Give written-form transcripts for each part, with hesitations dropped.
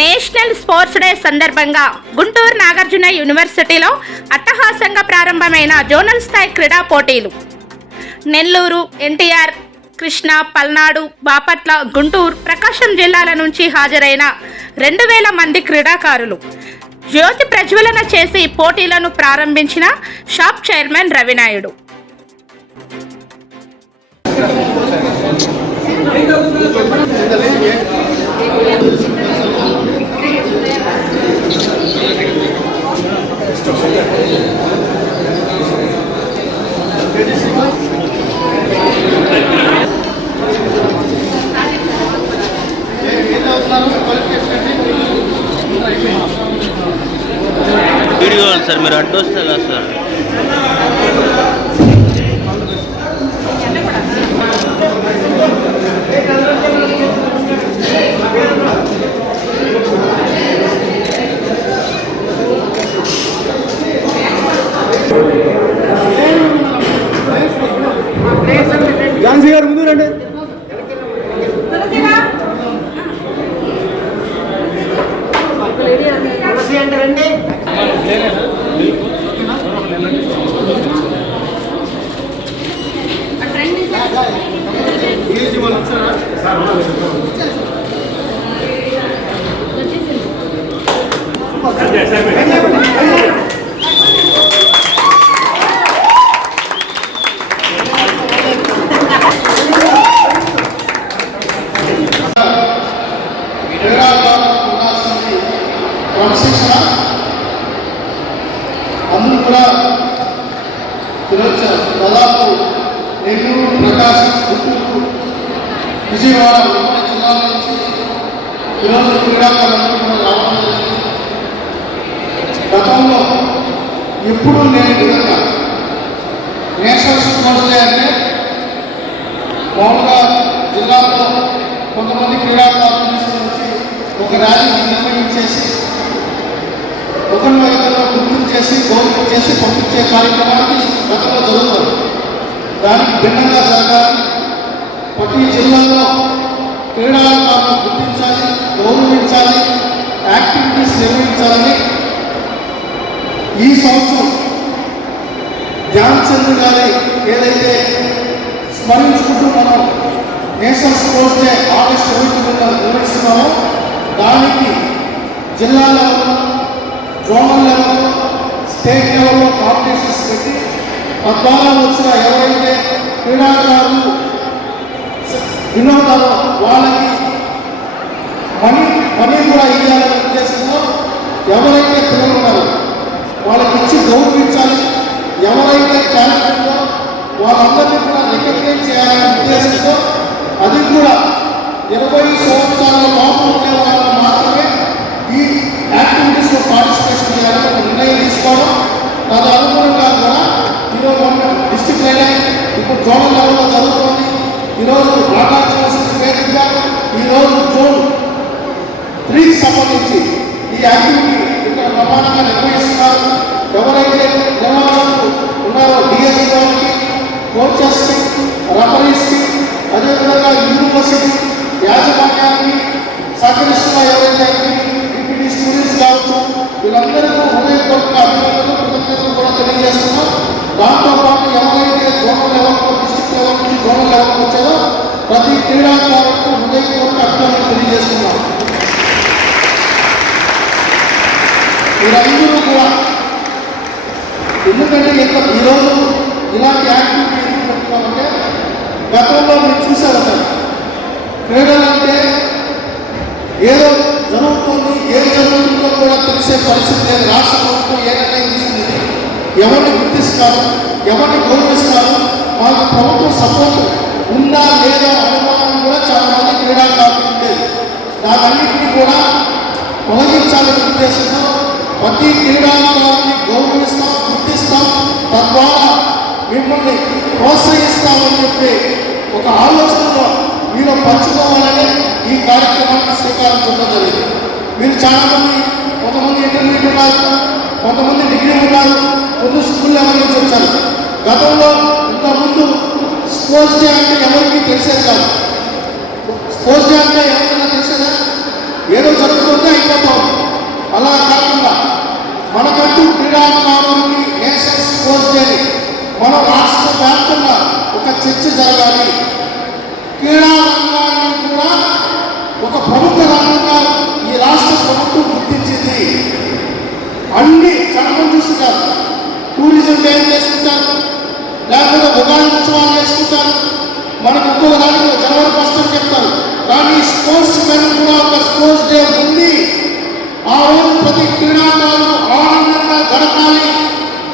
National sports day సందర్భంగా గుంటూరు నాగార్జున యూనివర్సిటీలో అట్టహాసంగా ప్రారంభమైన జోనల్ స్థాయి క్రీడా పోటీలు. నెల్లూరు, ఎన్టీఆర్, కృష్ణా, పల్నాడు, బాపట్ల, గుంటూరు, ప్రకాశం జిల్లాల నుంచి హాజరైన 2000 మంది క్రీడాకారులు జ్యోతి ప్రజ్వలన చేసి పోటీలను ప్రారంభించిన shop chairman Ravi Naidu. Video sir మీరు అడ్డు వస్తే ఎలా సార్? ఝాన్సీ గారు ముందు రండి. అందరూ కూడా ఈరోజు దాదాపు నెల్లూరు, ప్రకాశం, గుంటూరు, విజయవాడ జిల్లాల నుంచి ఈరోజు క్రీడాకారులందరూ కూడా రావడం జరిగింది. గతంలో ఎప్పుడూ లేని విధంగా నేషనల్ స్పోర్ట్స్ డే అంటే మామూలుగా జిల్లాలో కొంతమంది క్రీడాకారులు తీసుకొని ఒక ర్యాలీ నిర్వహించేసి ఒకరిని ఒకరిలో గుర్తింపు చేసి గౌరవం చేసి పంపించే కార్యక్రమాన్ని గతంలో జరుగుతుంది. దానికి భిన్నంగా జరగాలి. ప్రతి జిల్లాలో క్రీడాకారులను గుర్తించాలి, గౌరవించాలి, యాక్టివిటీస్ నిర్వహించాలని ఈ సంవత్సరం ధ్యాన్ చంద్ర గారి ఏదైతే స్మరించుకుంటూ మనం నేషనల్ స్పోర్ట్స్ డే ఆగస్టు 29న నిర్వహిస్తున్నామో దానికి జిల్లా లెవెల్లో, జోనల్ లెవెల్లో, స్టేట్ లెవెల్లో కాంపిటీషన్స్ పెట్టి తద్వారా వచ్చిన ఎవరైతే క్రీడాకారులు వినోదాలు వాళ్ళకి మనీ కూడా ఇవ్వాలనే ఉద్దేశంలో ఎవరైతే పిల్లలు ఉన్నారో వాళ్ళకి ఇచ్చి గౌరవించాలి. ఎవరైతే టాలెంట్ ఉందో వాళ్ళందరినీ కూడా రికగ్నైజ్ చేయాలనే ఉద్దేశంతో అది కూడా 20 సంవత్సరాల లోపల ఉండే వాళ్ళని మాత్రమే ఈ యాక్టివిటీస్లో పార్టిసిపేషన్ చేయాలని ఒక నిర్ణయం తీసుకోవడం. దాని అనుగుణంగా కూడా ఈరోజు డిస్ట్రిక్ట్ లెవెల్, ఇప్పుడు జోనల్ లెవెల్లో జరుగుతుంది. ఈరోజు నాగార్జున వేదికగా ఈరోజు జోన్ 3కి సంబంధించి ఈ యాక్టివిటీ ఇక్కడ ప్రమాణంగా నిర్వహిస్తున్నారు. ఎవరైతే నిర్వాహకులు ఉన్నారో డిఎస్సీ వాళ్ళకి, కోచెస్కి, రెఫరీస్కి, అదేవిధంగా యూనివర్సిటీ యాజమాన్యానికి సహకరిస్తున్న ఎవరైతే డిప్యూటీ స్టూడెంట్స్ కావచ్చు వీళ్ళందరికీ హృదయపూర్వక అభినందనలు, కృతజ్ఞతలు కూడా తెలియజేస్తున్నాం. దాంతోపాటు ఎవరైతే జోనల్ లెవెల్కు, డిస్ట్రిక్ట్ లెవెల్ నుంచి జోనల్ లెవెల్కి వచ్చారో ప్రతి క్రీడాకారులకు హృదయపూర్వక అభినందనలు తెలియజేస్తున్నాం. మీరందరూ కూడా ఎందుకంటే ఈరోజు ఇలాంటి యాక్టివిటీ ఎందుకు పెట్టుకోవాలంటే గతంలో మీరు చూసారు క్రీడలు అంటే ఏదో జరుగుతుంది, ఏది జరుగుతుందో కూడా తెలిసే పరిస్థితి లేదు. రాష్ట్ర ప్రభుత్వం ఏ నిర్ణయం తీసుకుంది, ఎవరిని గుర్తిస్తారు, ఎవరిని గౌరవిస్తారు, వాళ్ళకి ప్రభుత్వం సపోర్ట్ ఉందా లేదా అనుమానం కూడా చాలా మంది క్రీడాకారులు ఉండేది. దానన్నింటినీ కూడా తొలగించాలనే ఉద్దేశంతో ప్రతి క్రీడాకారుని గౌరవిస్తాం, గుర్తిస్తాం, తద్వారా మిమ్మల్ని ప్రోత్సహిస్తామని చెప్పి ఒక ఆలోచనలో మీరు పంచుకోవాలని ఈ కార్యక్రమానికి శ్రీకారం చుట్టడం జరిగింది. మీరు చాలామంది, కొంతమంది ఇంటర్మీడియట్ ఉన్నారు, కొంతమంది డిగ్రీ ఉన్నారు, ముందు స్కూల్ లెవెల్ నుంచి వచ్చారు. గతంలో ఇంతకుముందు స్పోర్ట్స్ డే అంటే ఎవరికి తెలిసేది కాదు. స్పోర్ట్స్ డే అంటే ఎవరికైనా తెలిసేదా? ఏదో జరుగుతుంటే జరుగుతుంది. అలా కాకుండా మనకంటూ క్రీడాకారులకి నేషనల్ స్పోర్ట్స్ డే మన రాష్ట్ర వ్యాప్తంగా ఒక చర్చ జరగాలి. క్రీడా రంగాన్ని కూడా ఒక ప్రముఖ రంగంగా ఈ రాష్ట్ర ప్రభుత్వం గుర్తించింది. అన్ని కనుగొని చూస్తున్నారు. టూరిజం డే చేసుకుంటారు, లేకపోతే ఉగాది ఉత్సవాలు చేసుకుంటారు, మనకు ఇంకొక దానికి జనవరి 1 అని చెప్తారు. కానీ స్పోర్ట్స్ మెన్ కూడా ఒక స్పోర్ట్స్ డే ఉంది. ఆ రోజు ప్రతి క్రీడాకారులు ఆనందంగా గడపాలి,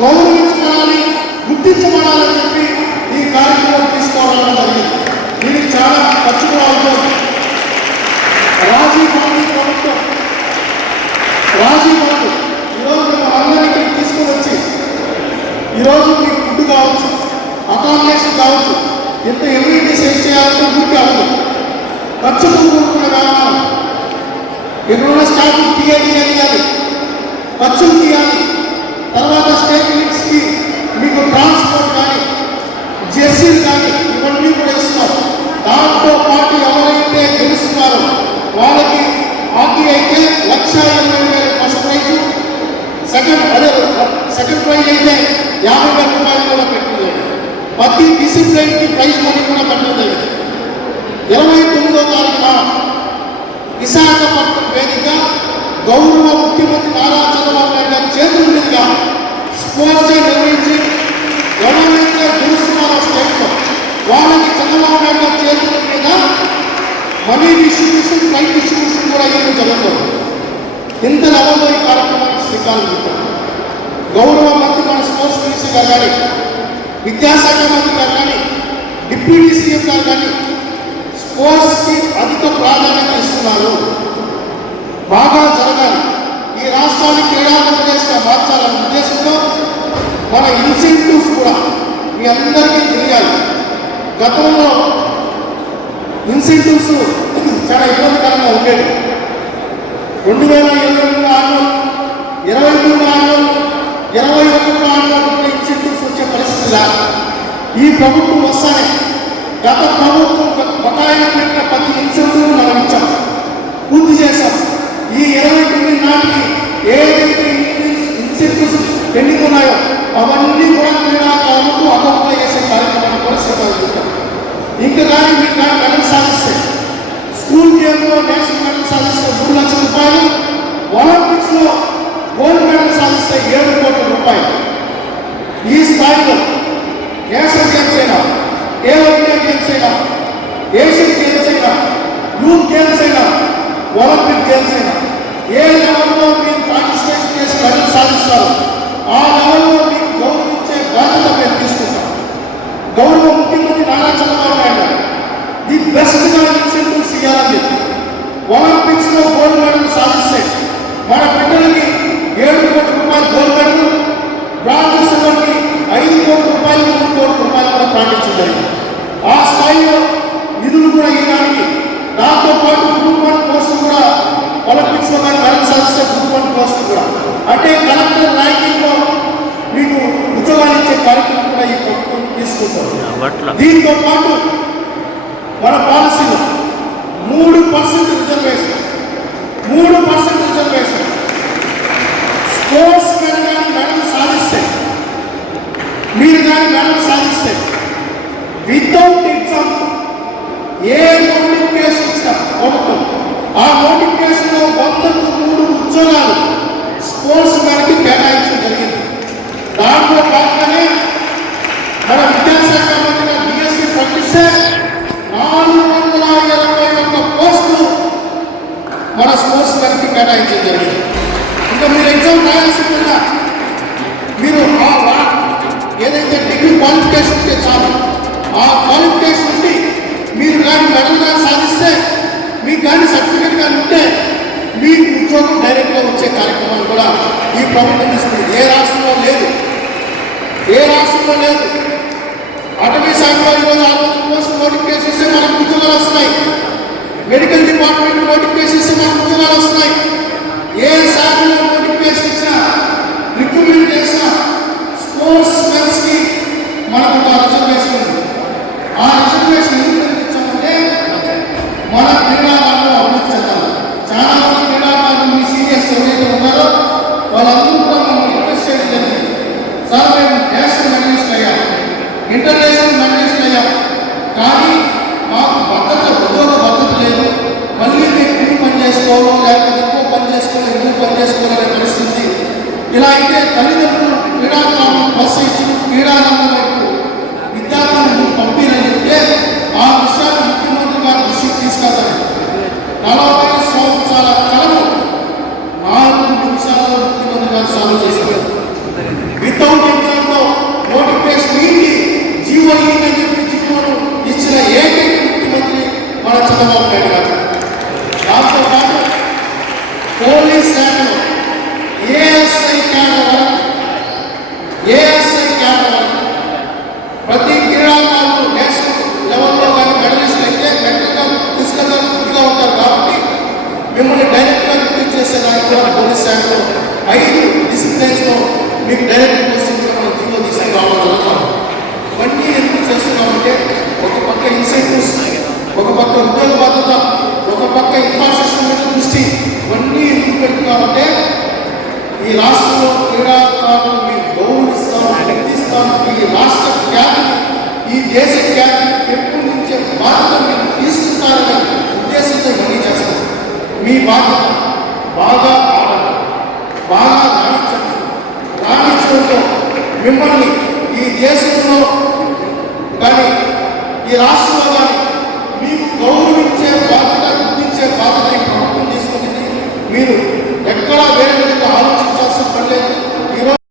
గౌరవించబడాలి, గుర్తించబడాలని చెప్పి ఈ కార్యక్రమం తీసుకోవడం జరిగింది. దీనికి చాలా ఖర్చు కూడా అవుతుంది. రాజీవ్ గాంధీ ప్రభుత్వం ఈరోజు మేము అందరికీ తీసుకుని వచ్చి ఈరోజు మీకు ఫుడ్ కావచ్చు, అకామిడేషన్ కావచ్చు, ఎంత ఎమ్యూనిటీస్ ఏం చేయాలంటే ఊరికి అవ్వదు. ఖర్చుతో కూడుకున్న వ్యాపారం. ఎక్కడున్న స్టాఫ్ తీయాలి, ఖర్చులు తీయాలి. తర్వాత స్టేట్ లీగ్స్కి మీకు ట్రాన్స్పోర్ట్ కానీ జెర్సీలు కానీ ఇవన్నీ కూడా ఇస్తున్నారు. దాంతో పాటు ఎవరైతే గెలుస్తున్నారో వాళ్ళకి హాకీ అయితే 1,80,000 ఫస్ట్ ప్రైజ్, సెకండ్ ప్రైజ్ అయితే 50,000 రూపాయలు కూడా పెట్టింది. ప్రతి డిసిప్లిన్కి ప్రైజ్ మనీ కూడా పెట్టింది. 29వ తారీఖున విశాఖపట్నం వేదిక గౌరవ ముఖ్యమంత్రి నారా చంద్రబాబు నాయుడు గారి చేతుల మీదుగా స్పోర్ట్స్ డే నిర్వహించి ఎవరైతే గెలుస్తున్నారో స్టేట్లో వాళ్ళకి చంద్రబాబు నాయుడు గారి చేతుల మీద మనీ డిస్ట్రిబ్యూషన్, ప్రైజ్ డిస్ట్రిబ్యూషన్ కూడా అయ్యేది జరుగుతుంది. ఇంత లెవెల్లో ఈ కార్యక్రమానికి శ్రీకారం చుట్టారు. గౌరవ మంత్రి మన స్పోర్ట్స్ మినిస్టర్ గారు కానీ, విద్యాశాఖ మంత్రి గారు కానీ, డిప్యూటీ సీఎం గారు కానీ స్పోర్ట్స్కి అధిక ప్రాధాన్యత ఇస్తున్నారు. బాగా జరగాలి. ఈ రాష్ట్రాన్ని క్రీడాప్రదేశ్గా మార్చాలనే ఉద్దేశంతో మన ఇన్సెంటివ్స్ కూడా మీ అందరికీ తెలియాలి. గతంలో ఇన్సెంటివ్స్ చాలా ఇబ్బందికరంగా ఉండేవి. 2022 ఆందోళన, 23 ఆందోళన, 21 ఆందోళన ఇన్సెంటివ్స్ వచ్చే పరిస్థితిలా ఈ ప్రభుత్వం వస్తానే గత ప్రభుత్వం బకాయిలు పెట్టిన ప్రతి ఇన్సెంటివ్ మనం ఇచ్చాం, పూర్తి చేశాం. ఈ 29 నాటికి ఏదైతే ఇన్సెంటివ్స్ పెండింగ్ ఉన్నాయో అవన్నీ కూడా క్రీడాకారులకు అదొక చేసే కార్యక్రమాన్ని కూడా శ్రీకారం. ఇంకా కానీ మీకు కానీ మెడల్ సాధిస్తే, స్కూల్ గేమ్లో నేషనల్ మెడల్ సాధిస్తే 3 లక్షల రూపాయలు, ఒలింపిక్స్లో గోల్డ్ మెడల్ సాధిస్తే 7 కోట్ల రూపాయలు. ఈ స్థాయిలో నేషనల్ గేమ్స్ అయినా, ఇండియన్ గేమ్స్ అయినా, ఏషియన్ గేమ్స్ అయినా, యూత్ గేమ్స్ అయినా, ఒలింపిక్ గేమ్స్ అయినా ఏ లెవెల్లో మీరు పార్టిసిపేట్ చేసి మెడల్ సాధిస్తారు ఆ లెవెల్లో మీకు గౌరవించే బాధ్యత మేము తీసుకుంటాం. గౌరవ ముఖ్యమంత్రి నారా చంద్రబాబు నాయుడు ది బెస్ట్గా ఇన్సెంటివ్స్ ఇవ్వాలని చెప్పి ఒలింపిక్స్లో గోల్డ్ మెడల్ సాధిస్తే మన బిడ్డలకి 7 కోట్ల రూపాయలు గోల్డ్ మెడల్, బ్రాంజ్ సిల్వర్కి 5 కోట్ల రూపాయలు, 3 కోట్ల రూపాయలు కూడా ప్రకటించింది. ఆ స్థాయిలో నిధులు కూడా ఇవ్వడానికి, దాంతో పాటు గ్రూప్ 1 పోస్టు కూడా ఒలింపిక్స్లో కానీ మెడల్ సాధిస్తే గ్రూప్ 1 పోస్టు కూడా అంటే కలెక్టర్ ర్యాంకింగ్లో మీకు ఉద్యోగాలు ఇచ్చే కార్యక్రమం కూడా ఈ ప్రభుత్వం తీసుకుంటారు. దీంతో పాటు మన పాలసీలో 3% రిజర్వేషన్, 3% రిజర్వేషన్ స్పోర్ట్స్ మెన్ కానీ మెడల్ సాధిస్తే, మీరు కానీ మెడల్ సాధిస్తే వితౌట్ ఎగ్జామ్ ఏ నోటిఫికేషన్ ఇచ్చినా ప్రభుత్వం ఆ నోటిఫికేషన్లో 103 ఉద్యోగాలు స్పోర్ట్స్ మెన్కి కేటాయించడం జరిగింది. దాంట్లో భాగంగానే మన విద్యాశాఖ మంత్రిగా బిఎస్సీ ప్రకటిస్తే 421 పోస్టులు మన స్పోర్ట్స్ మెన్కి కేటాయించడం జరిగింది. ఇంకా మీరు ఎగ్జామ్ రాయాల్సిందా, మీరు ఏదైతే డిగ్రీ క్వాలిఫికేషన్ ఉంటే చాలు, ఆ క్వాలిఫికేషన్ ఉండి మీరు కానీ మెడల్ కానీ సాధిస్తే, మీకు కానీ సర్టిఫికేట్ కానీ ఉంటే మీకు ఉద్యోగం డైరెక్ట్గా వచ్చే కార్యక్రమాలు కూడా ఈ ప్రభుత్వం తీసుకుంది. ఏ రాష్ట్రంలో లేదు. అటవీ శాఖలో ఈరోజు 600 పోస్టులు నోటిఫికేషన్ ఇస్తే మనకు ఉద్యోగాలు వస్తున్నాయి. మెడికల్ డిపార్ట్మెంట్ నోటిఫికేషన్ ఇస్తే మనకు ఉద్యోగాలు వస్తున్నాయి. ఏ శాఖలో నోటిఫికేషన్ ఇచ్చినా, రిక్రూట్మెంట్ చేసినా స్పోర్ట్స్ మెన్స్కి మనకు ఒక రిజర్వేషన్ ఉంది. ఆ రిజర్వేషన్ ఎందుకు ఇచ్చామంటే మన క్రీడాకారులు అభివృద్ధి చెందాలి. చాలా మంది క్రీడాకారులు మీ తల్లిదండ్రులు క్రీడాకారులను ప్రోత్సహించి క్రీడారంగం వైపు విద్యార్థులను పంపిణని చెప్తే ఆ విషయాన్ని ముఖ్యమంత్రి గారి దృష్టికి తీసుకెళ్తారు. 40 సంవత్సరాల కళను 4 నిమిషాల్లో ముఖ్యమంత్రి గారు సాల్వ్ చేశారు. వితౌట్ ఎగ్జామ్లో నోటిఫికేషన్ ఏంటి జీవో ఏంటి అని చెప్పి జీవోను ఇచ్చిన ఏకైక ముఖ్యమంత్రి మన చంద్రబాబు నాయుడు గారు. దాంతో పాటు పోలీస్ శాఖలో ఏఎస్ఐ క్యాడర్ వరకు ప్రతి క్రీడాకారులు నేషనల్ లెవెల్లో కానీ మెడలిస్ట్ అయితే మెంటల్గా ఫిజికల్గా ఫిట్గా ఉంటారు కాబట్టి మిమ్మల్ని డైరెక్ట్గా రిక్రూట్ చేసేదానికి కూడా పోలీస్ శాఖలో 5 డిసిప్లిన్స్లో మీకు డైరెక్ట్ పోస్టింగ్ మనం జీవో తీసుకురావడం జరుగుతాం. ఇవన్నీ ఎందుకు చేస్తున్నామంటే ఒక పక్క ఇన్సెంటివ్స్, ఒక పక్క ఉద్యోగ భద్రత, ఒక పక్క ఇన్ఫ్రాస్ట్రక్చర్ మీద దృష్టి, ఇవన్నీ ఎందుకు పెట్టుకున్నామంటే ఈ రాష్ట్రంలో క్రీడాకారులు మీరు గౌరవిస్తాం, గుర్తిస్తాం, ఈ రాష్ట్ర ఖ్యాతి, ఈ దేశ ఖ్యాతి పెంపొందించే బాధ్యత మీరు తీసుకుంటారనే ఉద్దేశంతో ఇవన్నీ చేస్తాం. మీ బాధ్యత బాగా ఆడాలి, బాగా రాణించడంతో మిమ్మల్ని ఈ దేశంలో కానీ ఈ రాష్ట్రంలో కానీ